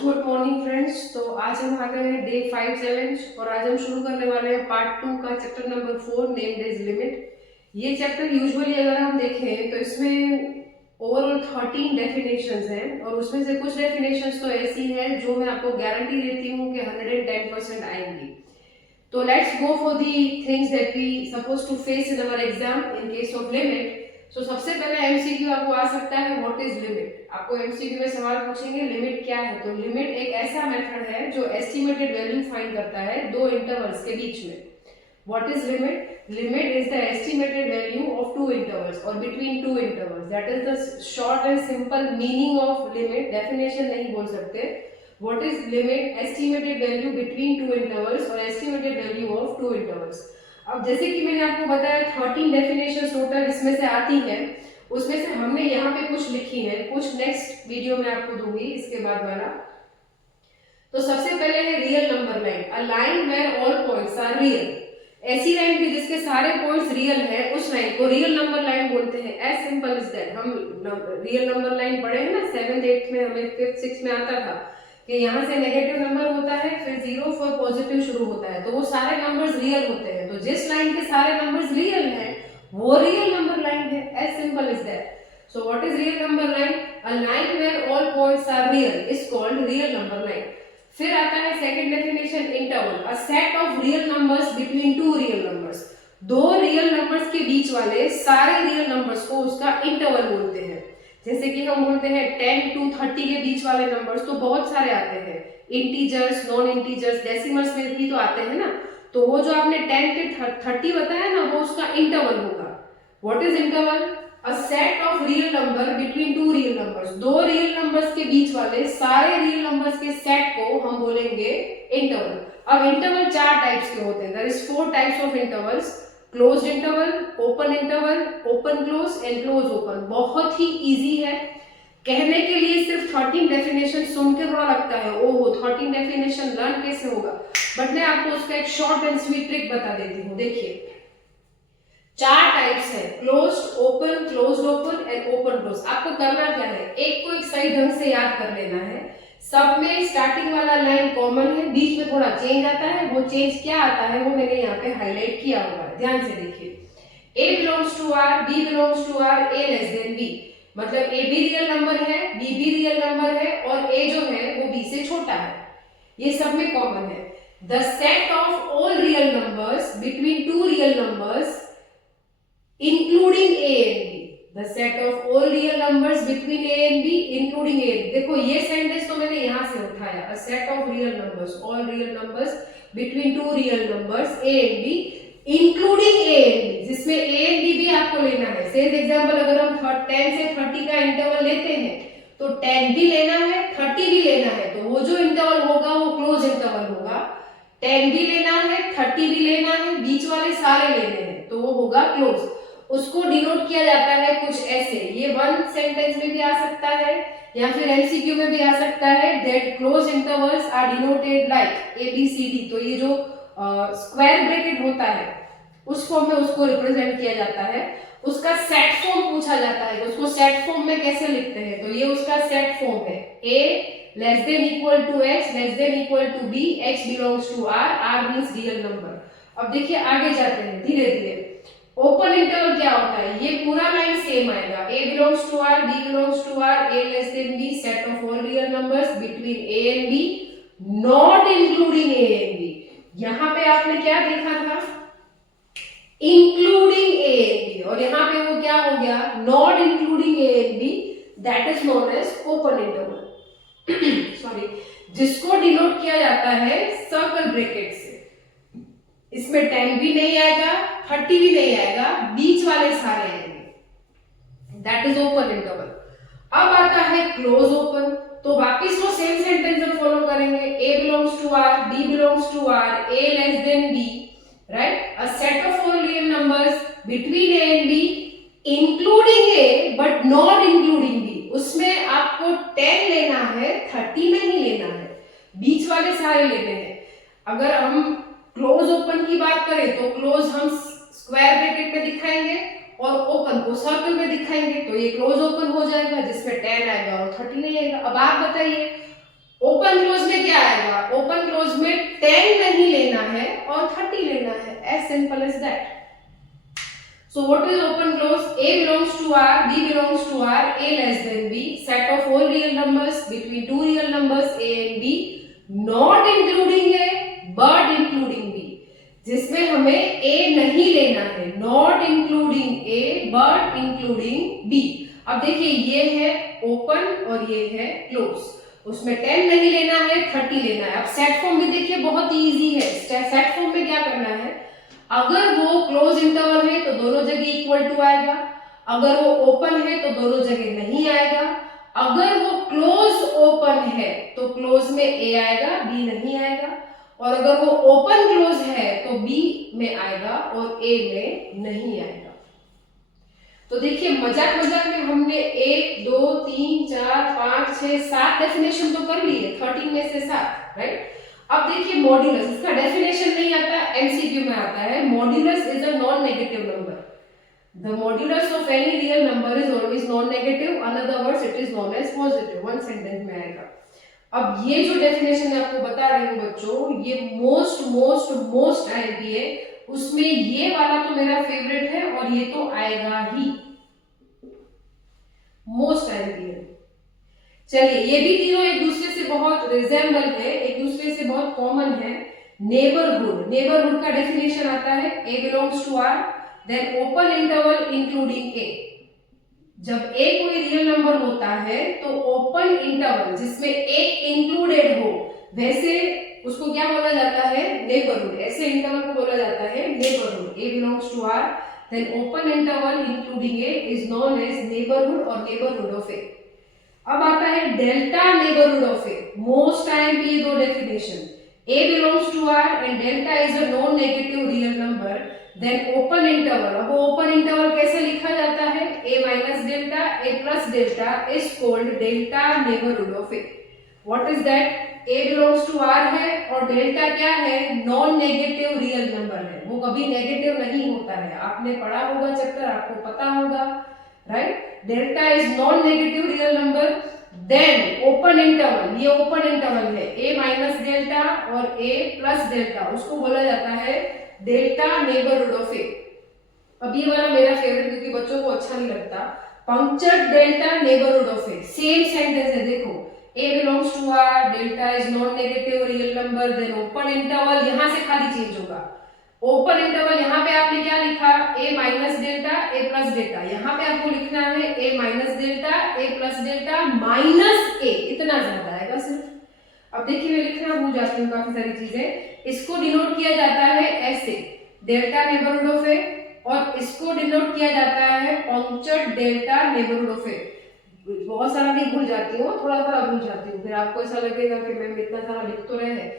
Good morning friends. तो आज हम आ गए हैं डे 5 चैलेंज और आज हम शुरू करने वाले हैं पार्ट 2 का chapter number 4 named age limit. ये चैप्टर यूजुअली अगर हम देखें तो इसमें ओवरऑल 13 डेफिनेशंस हैं और उसमें से कुछ डेफिनेशंस तो ऐसी हैं जो मैं आपको गारंटी देती हूँ कि 110% आएंगी। तो let's go for the things that we suppose to face in our exam in case of limit. So सबसे पहले एमसीक्यू आपको आ सकता है व्हाट इज लिमिट। आपको एमसीक्यू में सवाल पूछेंगे लिमिट क्या है। तो लिमिट एक ऐसा मेथड है जो एस्टिमेटेड वैल्यू फाइंड करता है दो इंटरवल्स के बीच में। What is limit? Limit is the estimated value of two intervals और between two intervals. That is the short and simple meaning of limit. Definition नहीं बोल सकते। What is limit? Estimated value between two intervals और estimated value of two intervals। अब जैसे कि मैंने आपको बताया 13 डेफिनेशन टोटल इसमें से आती हैं, उसमें से हमने यहाँ पे कुछ लिखी है, कुछ नेक्स्ट वीडियो में आपको दूंगी इसके बाद वाला। तो सबसे पहले है real number line, a line where all points are real. ऐसी लाइन भी जिसके सारे पॉइंट्स रियल है उस लाइन को रियल नंबर लाइन बोलते हैं। As simple is that. हम रियल नंबर लाइन पढ़े हैं ना 7th 8th में, हमें 5th 6th में आता था कि यहाँ से नेगेटिव नंबर होता है फिर 0 फॉर पॉजिटिव शुरू होता है, तो वो सारे नंबर्स रियल होते हैं। तो जिस लाइन के सारे नंबर्स रियल हैं वो रियल नंबर लाइन है। As simple is that. So what is real number line? A line where all points are real is called real number line. फिर आता है second definition interval, a set of real numbers between two real numbers. दो real numbers के बीच वाले सारे real numbers को उसका इंटरवल बोलते हैं। जैसे कि हम बोलते हैं 10 to 30 के बीच वाले नंबर्स तो बहुत सारे आते हैं, इंटीजर्स, नॉन इंटीजर्स, डेसिमल्स में भी तो आते हैं ना। तो वो जो आपने 10 से 30 बताया ना वो उसका इंटरवल होगा। What is interval? A set of real number between two real numbers. दो रियल नंबर्स के बीच वाले सारे रियल नंबर्स के सेट को हम बोलेंगे इंटरवल। अब इंटरवल चार टाइप्स के होते हैं। There is 4 types of intervals, closed interval, open interval, open close and close open. बहुत ही इजी है कहने के लिए, सिर्फ 13 डेफिनेशन सुन के थोड़ा लगता है ओहो 13 डेफिनेशन लर्न कैसे होगा, बट मैं आपको उसका एक शॉर्ट एंड स्वीट ट्रिक बता देती हूँ। देखिए चार टाइप्स है, closed, open, closed open and open close. आपको करना क्या है, एक को एक सही ढंग से याद कर लेना है। सब में स्टार्टिंग वाला लाइन कॉमन है, बीच में थोड़ा चेंज आता है। वो चेंज क्या आता है वो मैंने यहाँ पे हाईलाइट किया हुआ है, ध्यान से देखिए। A belongs to R, B belongs to R, A less than B। मतलब A भी रियल नंबर है, B भी रियल नंबर है और A जो है वो B से छोटा है। ये सब में कॉमन है। The set of all real numbers between two real numbers including A and B। The set of all real numbers between A and B including A and B। देखो ये सेंटेंस तो मैंने यहाँ से उठाया, a set of real numbers, all real numbers between two real numbers A and B including A and B, जिसमें A and B भी आपको लेना है। सेज एग्जांपल अगर हम 10 से 30 का इंटरवल लेते हैं तो 10 भी लेना है 30 भी लेना है, तो वो जो इंटरवल होगा वो क्लोज इंटरवल होगा। 10 भी लेना है 30 भी लेना है, बीच वाले सारे लेने हैं, तो वो होगा क्लोज। उसको डिनोट किया जाता है कुछ ऐसे, ये वन सेंटेंस में भी आ सकता है या फिर एमसीक्यू में भी आ सकता है। That close intervals are denoted like ABCD। तो ये जो स्क्वायर ब्रैकेट होता है उस फॉर्म में उसको रिप्रेजेंट किया जाता है। उसका सेट फॉर्म पूछा जाता है, उसको सेट फॉर्म में कैसे लिखते हैं, तो ये उसका सेट फॉर्म है। A less than equal to X less than equal to B, X belongs to R, R means real number. अब देखिए आगे जाते हैं धीरे धीरे। ओपन इंटरवल क्या होता है, ये पूरा लाइन सेम आएगा। A belongs to R, B belongs to R, A less than B, set of all real numbers between A and B not including A and B। यहाँ पे आपने क्या देखा था, इंक्लूडिंग A एंड B, और यहाँ पे वो क्या हो गया, not including A and B। That is known as open interval sorry, जिसको डिनोट किया जाता है सर्कल ब्रैकेट से। इसमें 10 भी नहीं आएगा 30 भी नहीं आएगा, बीच वाले सारे आएंगे। That is open interval. अब आता है क्लोज ओपन। तो वापिस वो सेम सेंटेंस हम फॉलो करेंगे। A belongs to R, B belongs to R, A less than B, right. A set of all real numbers between A and B including A but not including B। उसमें आपको 10 लेना है 30 नहीं लेना है, बीच वाले सारे लेने हैं। अगर हम क्लोज ओपन की बात करें तो क्लोज हम स्क्वायर ब्रैकेट में दिखाएंगे और ओपन को सर्कल में दिखाएंगे, तो ये क्लोज ओपन हो जाएगा जिसमें 10 आएगा और 30 नहीं आएगा। अब आप बताइए ओपन क्लोज में क्या आएगा, ओपन क्लोज में 10 नहीं लेना है और 30 लेना है, as simple as that. So what is open close? A belongs to R, B belongs to R, A less than B, set of all real numbers between two real numbers A and B, not including A but including B. जिसमें हमें A नहीं लेना है, not including A but including B. अब देखिए ये है open और ये है close. उसमें 10 नहीं लेना है, 30 लेना है. अब सेट फॉर्म भी देखिए बहुत इजी है. सेट फॉर्म में क्या करना है, अगर वो क्लोज इंटरवल है तो दोनों जगह इक्वल टू आएगा, अगर वो ओपन है तो दोनों जगह नहीं आएगा, अगर वो क्लोज ओपन है तो क्लोज में ए आएगा, बी नहीं आएगा, और अगर वो ओपन क्लोज है तो बी में आएगा और ए में नहीं आएगा. तो देखिए मजाक मजाक में हमने 1 2 3 4 5 6 7 डेफिनेशन तो कर ली है, 13 में से 7, राइट. अब देखिए मॉड्यूलस, इसका डेफिनेशन नहीं आता, एमसीक्यू में आता है. Modulus is a non negative number. The modulus of any real number is always non negative, in other words it is known as positive. One sentence में आएगा. अब ये जो डेफिनेशन मैं आपको बता रही हूँ बच्चों, ये मोस्ट मोस्ट मोस्ट आईएमपी है. उसमें ये वाला तो मेरा फेवरेट है और ये तो आएगा ही, मोस्ट आईएमपी है. चलिए ये भी तीनों एक दूसरे से बहुत रिजेंबल है, एक दूसरे से बहुत कॉमन है. नेबरहुड, नेबरहुड का डेफिनेशन आता है A belongs to R, then open interval including A. जब A कोई रियल नंबर होता है तो ओपन इंटरवल जिसमें A इंक्लूडेड हो, वैसे उसको क्या बोला जाता है, नेबरहुड. ऐसे इंटरवल को बोला जाता है neighbourhood. A belongs to R, then open interval including A is known as neighborhood or neighborhood of A. अब आता है delta neighbourhood of A. Most IMP दो definition. A belongs to R and delta is a non negative real number, then open interval. अब open interval कैसे लिखा जाता है, A minus delta, A plus delta is called delta neighborhood of A. What is that? A belongs to R है और delta क्या है, non negative real number है. वो कभी नेगेटिव नहीं होता है, आपने पढ़ा होगा चैप्टर, आपको पता होगा, right. Delta is non negative real number. Then open interval, ये ओपन इंटरवल है, A माइनस डेल्टा और A प्लस डेल्टा, उसको बोला जाता है डेल्टा नेबरहुड ऑफ A. अब ये वाला मेरा फेवरेट क्योंकि बच्चों को अच्छा नहीं लगता. Puncture delta neighbourhood of A. Same sentence है, देखो A belongs to R, delta is non negative real number, then open interval, यहां से खाली चेंज होगा. ओपन इंटरवल यहाँ पे आपने क्या लिखा, A minus delta A plus delta. यहाँ पे आपको लिखना है A minus delta A plus delta minus A, इतना ज्यादा आएगा सिर्फ. अब देखिए मैं लिखना भूल जाती हूँ काफी सारी चीजें. इसको डिनोट किया जाता है ऐसे, डेल्टा नेबरहुड ऑफ A, और इसको डिनोट किया जाता है punctured delta neighbourhood of A. बहुत सारा नहीं भूल जाती हूँ, थोड़ा थोड़ा भूल जाती हूँ, फिर आपको ऐसा लगेगा कि मैम इतना सारा लिख तो रहे हैं.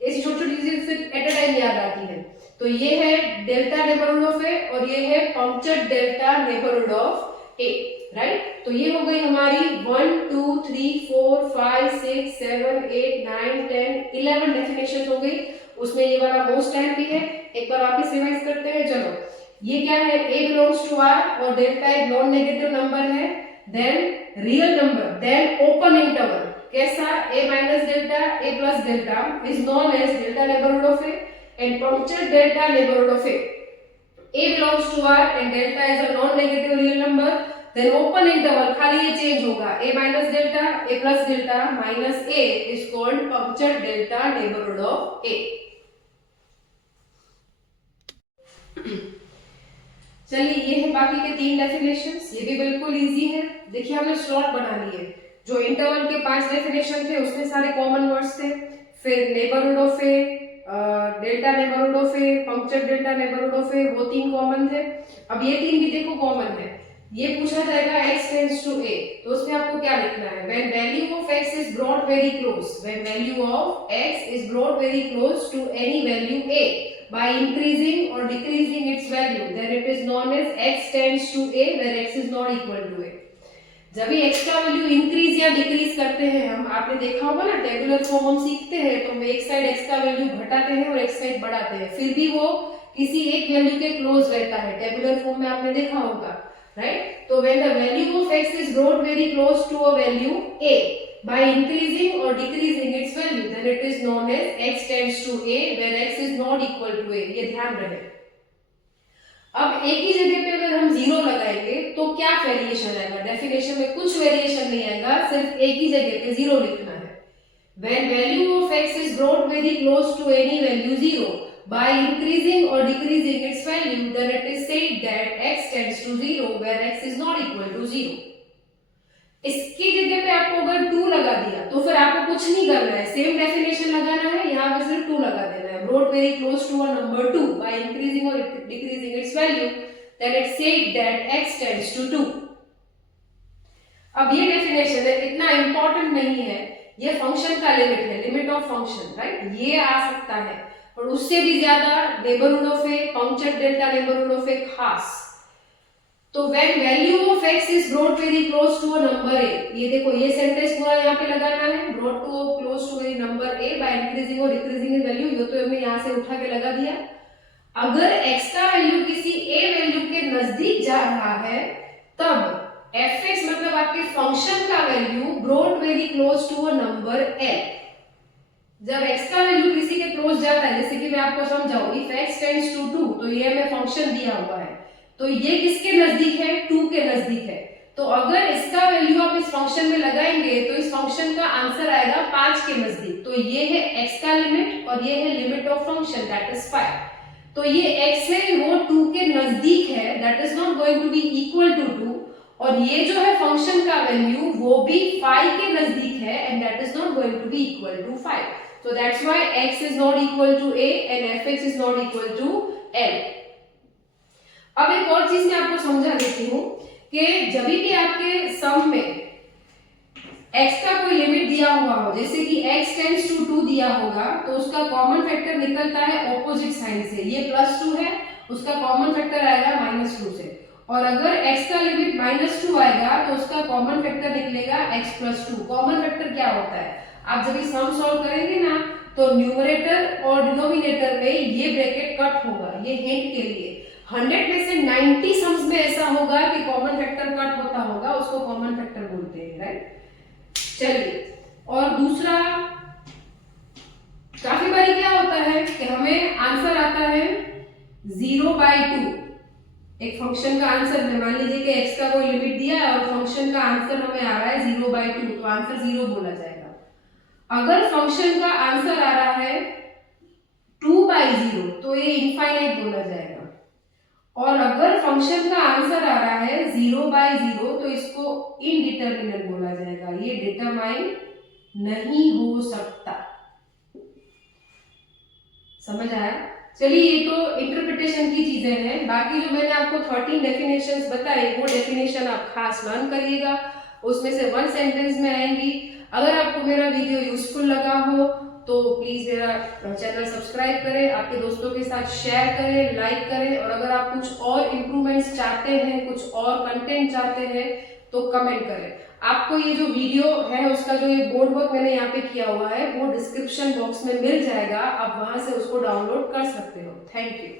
ऐसी छोटी छोटी चीजें सिर्फ एट अ टाइम याद आती है. तो ये है डेल्टा नेबरहुड ऑफ ए और ये है punctured delta neighbourhood of A, right. तो ये हो गई हमारी 1 2 3 4 5 6 7 8 9 10 11 डेफिनेशन हो गई. उसमें ये वाला मोस्ट आईएमपी है. एक बार वापस रिवाइज करते हैं. चलो ये क्या है, A belongs to R और डेल्टा एक नॉन नेगेटिव नंबर है, then real number, then open interval कैसा, A minus delta A plus delta is known as delta neighborhood of A and punctured delta neighborhood of A. A belongs to R and delta is a non-negative real number. Then open interval खाली ये change होगा, A minus delta A plus delta minus A is called punctured delta neighborhood of A. चलिए ये है बाकी के 3 definitions. ये भी बिल्कुल इजी है. देखिए हमने स्लॉट बना लिए. जो इंटरवल के 5 डेफिनेशन थे उसमें सारे कॉमन वर्ड्स थे. फिर neighbourhood of a, delta neighbourhood of a, puncture delta neighbourhood of a, वो 3 कॉमन थे. अब ये 3 भी देखो कॉमन है. ये पूछा जाएगा x टेंड्स टू a, तो उसमें आपको क्या लिखना है, when value of x is brought very close, when value of x is brought very close to any value a by increasing or decreasing its value, then it is known as x tends to a where x is not equal to a. जब भी x का value increase या decrease करते हैं हम, आपने देखा होगा ना टेबुलर फॉर्म हम सीखते हैं तो हम एक साइड x का वैल्यू घटाते हैं और एक साइड बढ़ाते हैं, फिर भी वो किसी एक वैल्यू के क्लोज रहता है. टेबुलर फॉर्म में आपने देखा होगा, राइट. तो when the value of x is brought very close to a value a, by increasing or decreasing its value, then it is known as x tends to a when x is not equal to a. ये ध्यान रहे। अब एक ही जगह पे अगर हम zero लगाएंगे तो क्या वेरिएशन आएगा? डेफिनेशन में कुछ वेरिएशन नहीं आएगा, सिर्फ एक ही जगह पे जीरो लिखना है। When value of x is brought very close to any value 0 by increasing or decreasing its value, then it is said that x tends to 0 where x is not equal to 0. इसकी जगह पे आपको अगर 2 लगा दिया तो फिर आपको कुछ नहीं करना है, सेम डेफिनेशन लगाना है, यहाँ पे सिर्फ 2 लगा देना है। Brought very close to a number 2 by increasing or decreasing its value, then it said that x tends to 2. अब ये डेफिनेशन है, इतना इंपॉर्टेंट नहीं है, ये फंक्शन का लिमिट है, लिमिट ऑफ फंक्शन, राइट? ये आ सकता है और उससे भी ज्यादा neighbourhood of a, puncture delta neighbourhood of a खास। तो when value of x is brought very close to a number a, ये देखो ये सेंटेंस पूरा यहाँ पे लगाना है, brought to close to very number a by increasing और डिक्रीजिंग इन वैल्यू, ये तो हमने यहाँ से उठा के लगा दिया। अगर x का वैल्यू किसी a वैल्यू के नजदीक जा रहा है तब fx मतलब आपके फंक्शन का value brought very close to a number l। जब x का वैल्यू किसी के क्लोज जाता है, जैसे कि मैं आपको समझाऊं, इफ x टेंड्स टू 2, तो ये हमें फंक्शन दिया हुआ है, तो ये किसके नजदीक है? 2 के नजदीक है। तो अगर इसका वैल्यू आप इस फंक्शन में लगाएंगे तो इस फंक्शन का आंसर आएगा 5 के नजदीक। तो ये है x का लिमिट और ये है limit of function, that is 5। तो ये x है वो 2 के नजदीक है, that is not going to be equal to 2, और ये जो है फंक्शन का वैल्यू वो भी 5 के नजदीक है and that is not going to be equal to 5। So that's why x is not equal to a and fx is not equal to l. अब एक और चीज मैं आपको समझा देती हूँ कि जब भी आपके सम में x का कोई लिमिट दिया हुआ हो, जैसे कि x टेंड्स टू 2 दिया होगा, तो उसका कॉमन फैक्टर निकलता है ऑपोजिट साइन से। ये +2 है, उसका कॉमन फैक्टर आएगा -2 से। और अगर x का लिमिट -2 आएगा तो उसका कॉमन फैक्टर निकलेगा x+2। कॉमन फैक्टर क्या होता है? आप जब ये सम सॉल्व करेंगे ना तो न्यूमरेटर और डिनोमिनेटर में ये ब्रैकेट कट होगा, ये हिंट के लिए। 100 में से 90 सम्स में ऐसा होगा कि कॉमन फैक्टर कट होता होगा, उसको कॉमन फैक्टर बोलते हैं, राइट? चलिए, और दूसरा, काफी बारी क्या होता है कि हमें आंसर आता है 0/2। एक फंक्शन का आंसर में मान लीजिए कि x का कोई लिमिट दिया है और फंक्शन का आंसर हमें आ रहा है 0/2, तो आंसर 0 बोला जाएगा। अगर फंक्शन का आंसर आ रहा है 2/0 तो ये इनफाइनाइट बोला जाएगा, और अगर फंक्शन का आंसर आ रहा है 0/0 तो इसको इनडिटरमिनेट बोला जाएगा, ये डिटरमाइन नहीं हो सकता। समझ आया? चलिए, ये तो इंटरप्रिटेशन की चीजें हैं। बाकी जो मैंने आपको 13 डेफिनेशंस बताए वो डेफिनेशन आप खास लर्न करिएगा, उसमें से 1 सेंटेंस में आएंगी। अगर आपको मेरा वीडियो यूजफुल लगा हो तो प्लीज मेरा चैनल सब्सक्राइब करें, आपके दोस्तों के साथ शेयर करें, लाइक करें, और अगर आप कुछ और इम्प्रूवमेंट्स चाहते हैं, कुछ और कंटेंट चाहते हैं तो कमेंट करें। आपको ये जो वीडियो है उसका जो ये बोर्ड वर्क मैंने यहाँ पे किया हुआ है वो डिस्क्रिप्शन बॉक्स में मिल जाएगा, आप वहां से उसको डाउनलोड कर सकते हो। Thank you.